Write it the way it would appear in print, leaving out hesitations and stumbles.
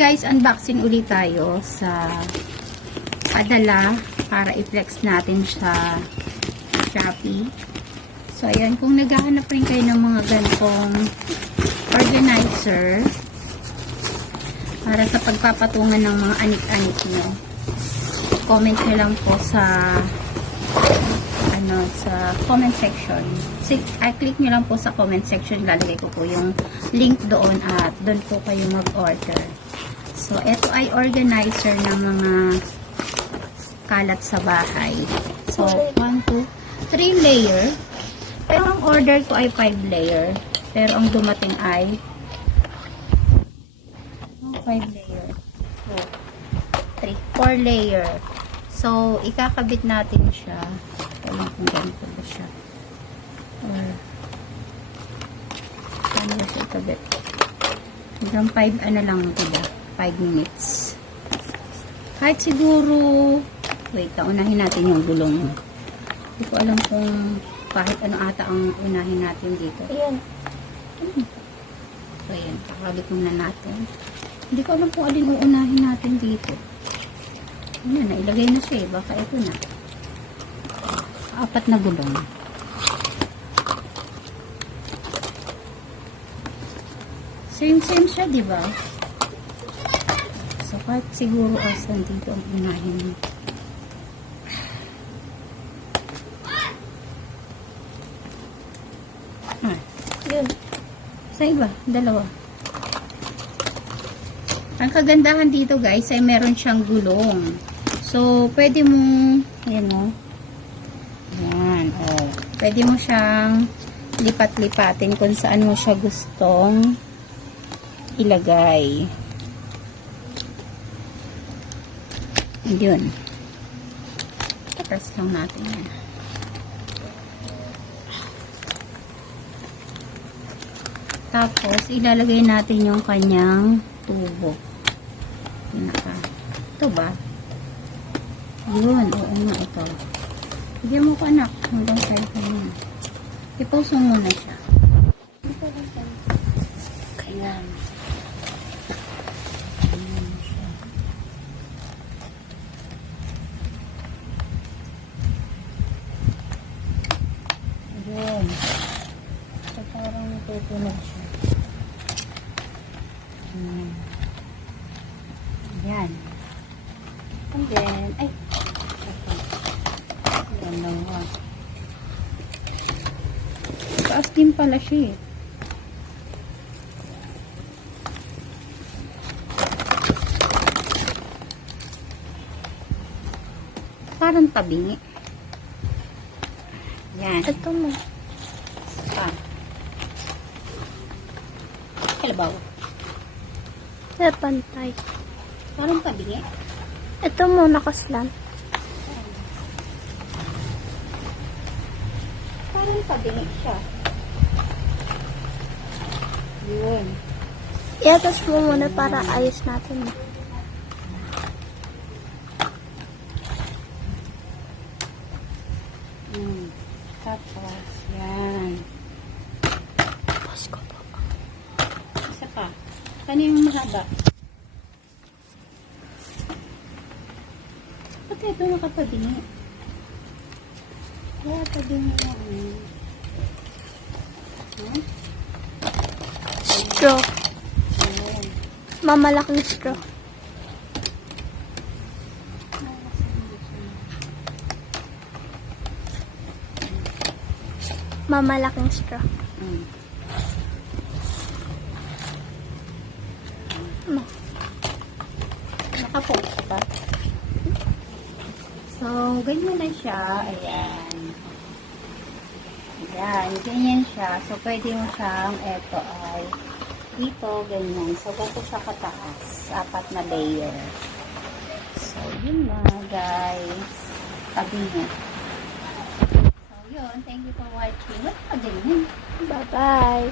guys, unboxing ulit tayo sa padala para i-flex natin sa Shopee. So, ayan, kung naghahanap rin kayo ng mga ganitong organizer para sa pagpapatungan ng mga anik-anik nyo, comment nyo lang po sa sa comment section. Click nyo lang po sa comment section. Lalagay ko po yung link doon at doon po kayo mag-order. So, ito ay organizer ng mga kalat sa bahay. So, 1, 2, 3 layer. Pero ang order ko ay 5 layer. Pero ang dumating ay 5 layer. 2, 3, 4 layer. So, ikakabit natin siya. Alam kung ganito ba siya. Or, paano ba siya ikabit? Hanggang 5, ano lang, diba? 5 minutes. Kahit siguro, wait, unahin natin yung gulong. Hindi ko alam kung kahit ano ata ang unahin natin dito. Ayan. So, ayan. Kakabit muna natin. Hindi ko alam kung alin uunahin natin dito. Ayan, nailagay na siya eh. Baka ito na. 4 na gulong. Same siya, di ba? So, kahit siguro asan dito ang unahin. Yun. Sa iba, dalawa. Ang kagandahan dito, guys, ay meron siyang gulong. So, pwede mo, ayan o. Ayan, o. Pwede mo siyang lipat-lipatin kung saan mo siya gustong ilagay. Yun. Press lang natin yan. Tapos, ilalagay natin yung kanyang tubo. Ito ba? Yun, oo nga ito. Bigyan mo ko anak. Hanggang sa'yo ka muna. I-pause mo muna siya. Ayan. Ayan. So, parang natutunog siya. Ayan. And then, ay, ayan lang ha. Taas din pala siya eh. Parang tabingi. Ayan. Ito mo. Kalabaw. Kaya pantay. Parang tabingi. Ito mo, nakaslan. Parang tabingi siya. Yun. I-atas mo muna para ayos natin. Tapos, yan. Tapos ko po. Isa pa. Saan yung mahaba? Pati ito nakatabingi. Kaya tabingi na. Straw. Mamalaking straw. Mamalaking straw. Ano? Nakapost pa. So, ganyan na siya. Ayan. Ayan. Ganyan siya. So, pwede mo siyang, eto ay, dito, ganyan. So, ganito siya kataas. 4 na layer. So, yun na, guys. Tabi niya. So, yun. Thank you for watching. What pa ganyan? Bye-bye.